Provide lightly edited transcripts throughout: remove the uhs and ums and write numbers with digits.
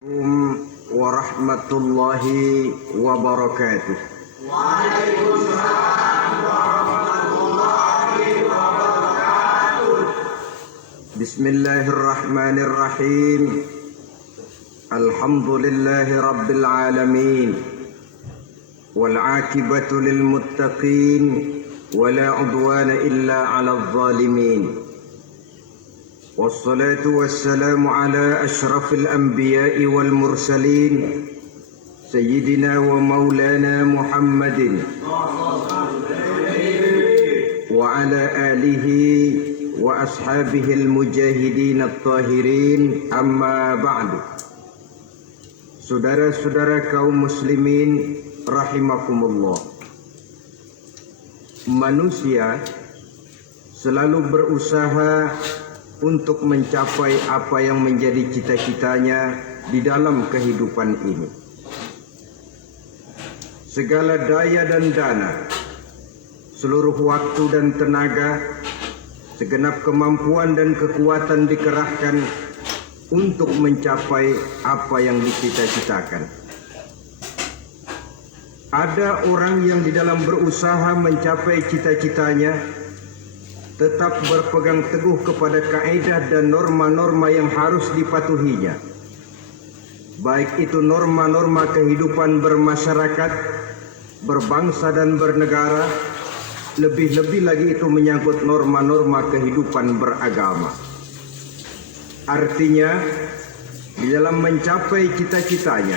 Warahmatullahi wabarakatuh. Waalaikumsalam warahmatullahi wabarakatuh. Bismillahirrahmanirrahim. Alhamdulillahi rabbil alamin. Wal aqibatu lil muttaqin wala udwana illa 'alal zalimin. والصلاة والسلام على أشرف الأنبياء والمرسلين سيدنا ومولانا محمد وعلى آله وأصحابه المجاهدين الطاهرين أما بعد. Saudara-saudara kaum muslimin rahimakumullah. Manusia selalu berusaha untuk mencapai apa yang menjadi cita-citanya di dalam kehidupan ini. Segala daya dan dana, seluruh waktu dan tenaga, segenap kemampuan dan kekuatan dikerahkan untuk mencapai apa yang dicita-citakan. Ada orang yang di dalam berusaha mencapai cita-citanya tetap berpegang teguh kepada kaidah dan norma-norma yang harus dipatuhinya. Baik itu norma-norma kehidupan bermasyarakat, berbangsa dan bernegara, lebih-lebih lagi itu menyangkut norma-norma kehidupan beragama. Artinya, di dalam mencapai cita-citanya,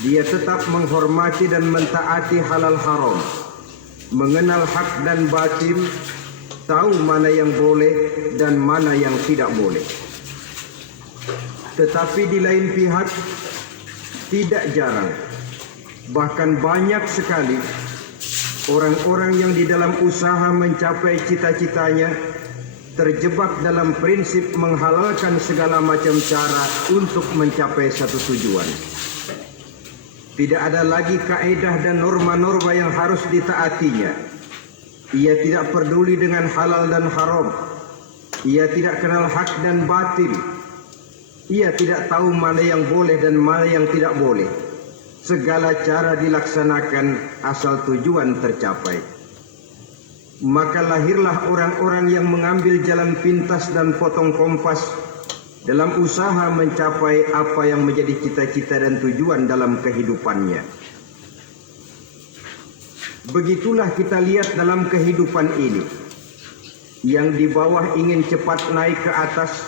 dia tetap menghormati dan mentaati halal haram, mengenal hak dan batil, tahu mana yang boleh dan mana yang tidak boleh. Tetapi di lain pihak, tidak jarang, bahkan banyak sekali orang-orang yang di dalam usaha mencapai cita-citanya terjebak dalam prinsip menghalalkan segala macam cara untuk mencapai satu tujuan. Tidak ada lagi kaidah dan norma-norma yang harus ditaatinya. Ia tidak peduli dengan halal dan haram. Ia tidak kenal hak dan batil. Ia tidak tahu mana yang boleh dan mana yang tidak boleh. Segala cara dilaksanakan asal tujuan tercapai. Maka lahirlah orang-orang yang mengambil jalan pintas dan potong kompas dalam usaha mencapai apa yang menjadi cita-cita dan tujuan dalam kehidupannya. Begitulah kita lihat dalam kehidupan ini. Yang di bawah ingin cepat naik ke atas,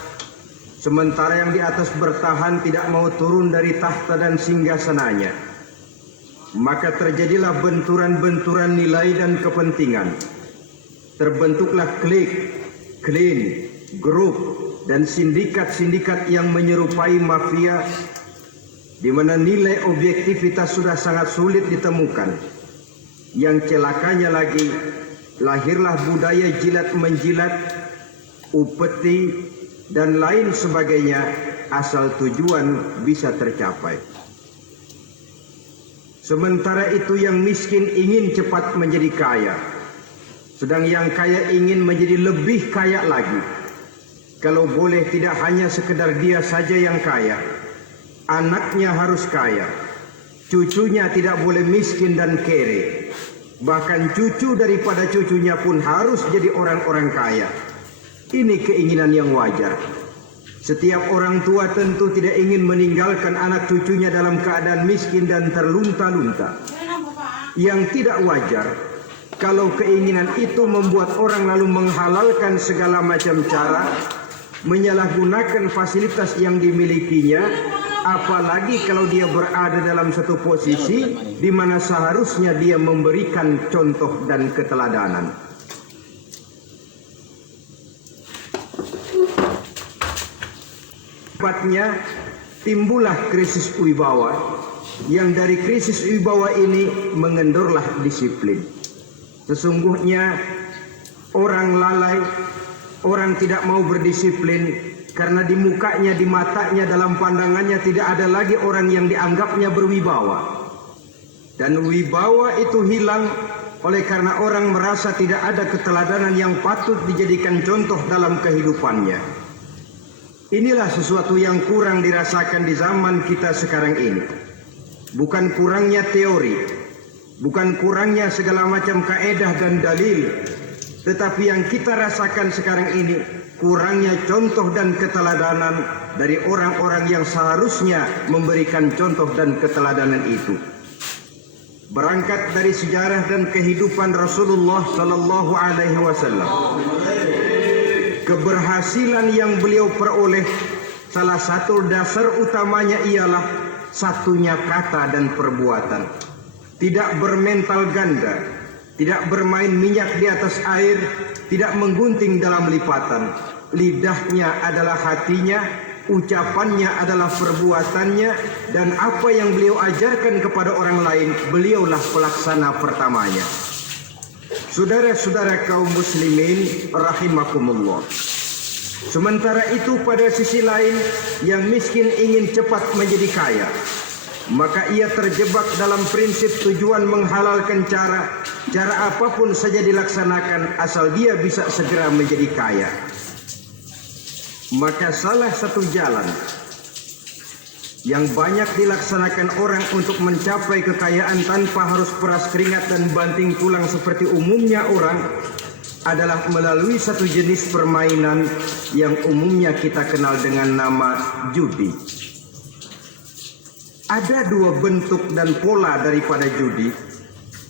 sementara yang di atas bertahan tidak mau turun dari tahta dan singgasananya. Maka terjadilah benturan-benturan nilai dan kepentingan. Terbentuklah klik, klan, grup, dan sindikat-sindikat yang menyerupai mafia, di mana nilai objektivitas sudah sangat sulit ditemukan. Yang celakanya lagi, lahirlah budaya jilat-menjilat, upeti, dan lain sebagainya asal tujuan bisa tercapai. Sementara itu yang miskin ingin cepat menjadi kaya, sedang yang kaya ingin menjadi lebih kaya lagi. Kalau boleh tidak hanya sekedar dia saja yang kaya, anaknya harus kaya, cucunya tidak boleh miskin dan kere. Bahkan cucu daripada cucunya pun harus jadi orang-orang kaya. Ini keinginan yang wajar. Setiap orang tua tentu tidak ingin meninggalkan anak cucunya dalam keadaan miskin dan terlunta-lunta. Yang tidak wajar, kalau keinginan itu membuat orang lalu menghalalkan segala macam cara, menyalahgunakan fasilitas yang dimilikinya, apalagi kalau dia berada dalam satu posisi di mana seharusnya dia memberikan contoh dan keteladanan. Tepatnya timbullah krisis wibawa, yang dari krisis wibawa ini mengendorlah disiplin. Sesungguhnya orang lalai, orang tidak mau berdisiplin, karena di mukanya, di matanya, dalam pandangannya tidak ada lagi orang yang dianggapnya berwibawa. Dan wibawa itu hilang oleh karena orang merasa tidak ada keteladanan yang patut dijadikan contoh dalam kehidupannya. Inilah sesuatu yang kurang dirasakan di zaman kita sekarang ini. Bukan kurangnya teori, bukan kurangnya segala macam kaedah dan dalil, tetapi yang kita rasakan sekarang ini kurangnya contoh dan keteladanan dari orang-orang yang seharusnya memberikan contoh dan keteladanan itu. Berangkat dari sejarah dan kehidupan Rasulullah sallallahu alaihi wasallam, keberhasilan yang beliau peroleh, salah satu dasar utamanya ialah satunya kata dan perbuatan. Tidak bermental ganda, tidak bermain minyak di atas air, tidak menggunting dalam lipatan. Lidahnya adalah hatinya, ucapannya adalah perbuatannya, dan apa yang beliau ajarkan kepada orang lain, beliaulah pelaksana pertamanya. Saudara-saudara kaum muslimin rahimakumullah. Sementara itu pada sisi lain, yang miskin ingin cepat menjadi kaya, maka ia terjebak dalam prinsip tujuan menghalalkan cara apapun saja dilaksanakan asal dia bisa segera menjadi kaya. Maka salah satu jalan yang banyak dilaksanakan orang untuk mencapai kekayaan tanpa harus peras keringat dan banting tulang seperti umumnya orang adalah melalui satu jenis permainan yang umumnya kita kenal dengan nama judi. Ada dua bentuk dan pola daripada judi.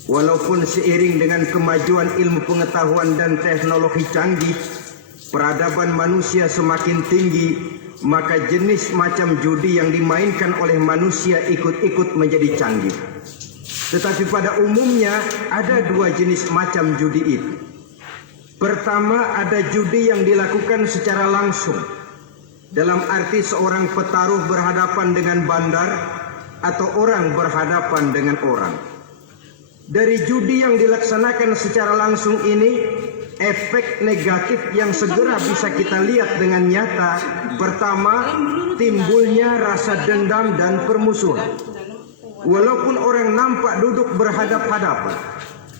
Walaupun seiring dengan kemajuan ilmu pengetahuan dan teknologi canggih, peradaban manusia semakin tinggi, maka jenis macam judi yang dimainkan oleh manusia ikut-ikut menjadi canggih. Tetapi pada umumnya ada dua jenis macam judi itu. Pertama, ada judi yang dilakukan secara langsung, dalam arti seorang petaruh berhadapan dengan bandar atau orang berhadapan dengan orang. Dari judi yang dilaksanakan secara langsung ini, efek negatif yang segera bisa kita lihat dengan nyata. Pertama, timbulnya rasa dendam dan permusuhan. Walaupun orang nampak duduk berhadap-hadapan,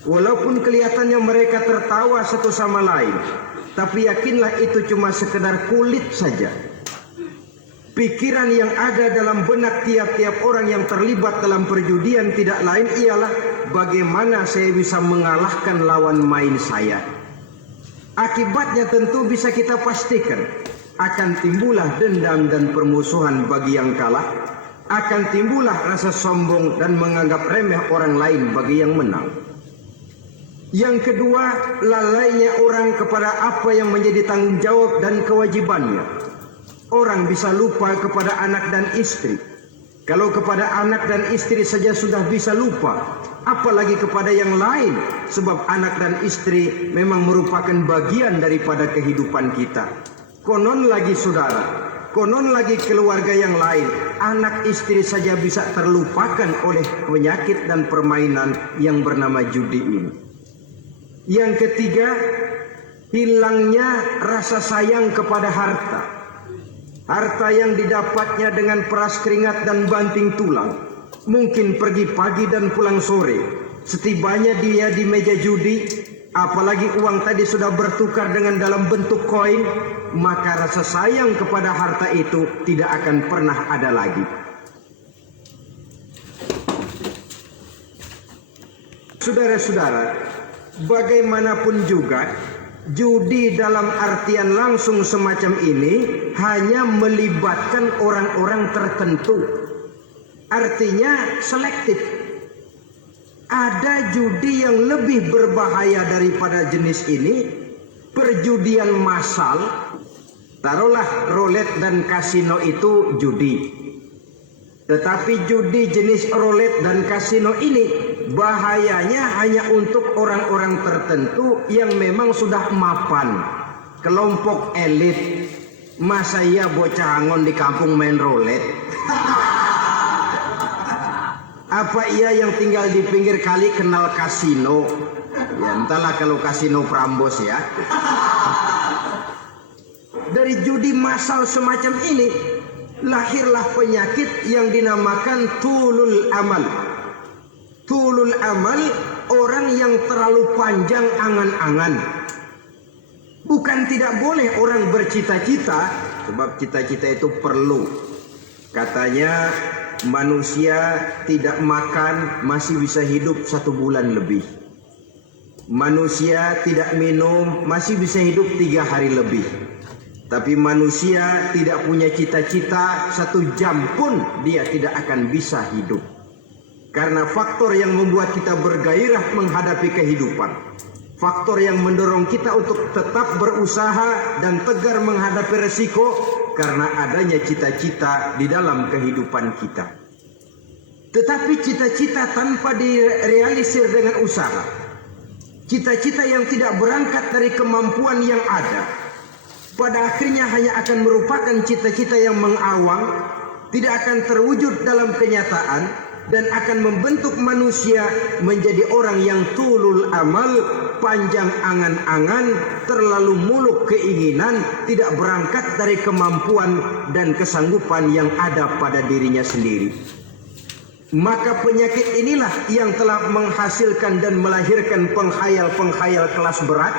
walaupun kelihatannya mereka tertawa satu sama lain, tapi yakinlah itu cuma sekedar kulit saja. Pikiran yang ada dalam benak tiap-tiap orang yang terlibat dalam perjudian tidak lain ialah bagaimana saya bisa mengalahkan lawan main saya. Akibatnya tentu bisa kita pastikan akan timbullah dendam dan permusuhan bagi yang kalah, akan timbullah rasa sombong dan menganggap remeh orang lain bagi yang menang. Yang kedua, lalainya orang kepada apa yang menjadi tanggung jawab dan kewajibannya. Orang bisa lupa kepada anak dan istri. Kalau kepada anak dan istri saja sudah bisa lupa, apalagi kepada yang lain, sebab anak dan istri memang merupakan bagian daripada kehidupan kita. Konon lagi saudara, konon lagi keluarga yang lain, anak istri saja bisa terlupakan oleh penyakit dan permainan yang bernama judi ini. Yang ketiga, hilangnya rasa sayang kepada harta. Harta yang didapatnya dengan peras keringat dan banting tulang. Mungkin pergi pagi dan pulang sore. Setibanya dia di meja judi, apalagi uang tadi sudah bertukar dengan dalam bentuk koin, maka rasa sayang kepada harta itu tidak akan pernah ada lagi. Saudara-saudara, bagaimanapun juga, judi dalam artian langsung semacam ini hanya melibatkan orang-orang tertentu. Artinya selektif. Ada judi yang lebih berbahaya daripada jenis ini, perjudian massal. Taruhlah roulette dan kasino itu judi. Tetapi judi jenis roulette dan kasino ini bahayanya hanya untuk orang-orang tertentu yang memang sudah mapan, kelompok elit. Masa iya bocah angon di kampung main roulette? Apa iya yang tinggal di pinggir kali kenal kasino? Ya entahlah kalau kasino Prambos ya. Dari judi massal semacam ini lahirlah penyakit yang dinamakan tulul amal. Tulul amal, orang yang terlalu panjang angan-angan. Bukan tidak boleh orang bercita-cita, sebab cita-cita itu perlu. Katanya manusia tidak makan masih bisa hidup 1 bulan lebih. Manusia tidak minum masih bisa hidup 3 hari lebih. Tapi manusia tidak punya cita-cita 1 jam pun dia tidak akan bisa hidup. Karena faktor yang membuat kita bergairah menghadapi kehidupan, faktor yang mendorong kita untuk tetap berusaha dan tegar menghadapi resiko, karena adanya cita-cita di dalam kehidupan kita. Tetapi cita-cita tanpa direalisir dengan usaha, cita-cita yang tidak berangkat dari kemampuan yang ada, pada akhirnya hanya akan merupakan cita-cita yang mengawang, tidak akan terwujud dalam kenyataan, dan akan membentuk manusia menjadi orang yang tulul amal, panjang angan-angan, terlalu muluk keinginan, tidak berangkat dari kemampuan dan kesanggupan yang ada pada dirinya sendiri. Maka penyakit inilah yang telah menghasilkan dan melahirkan penghayal-penghayal kelas berat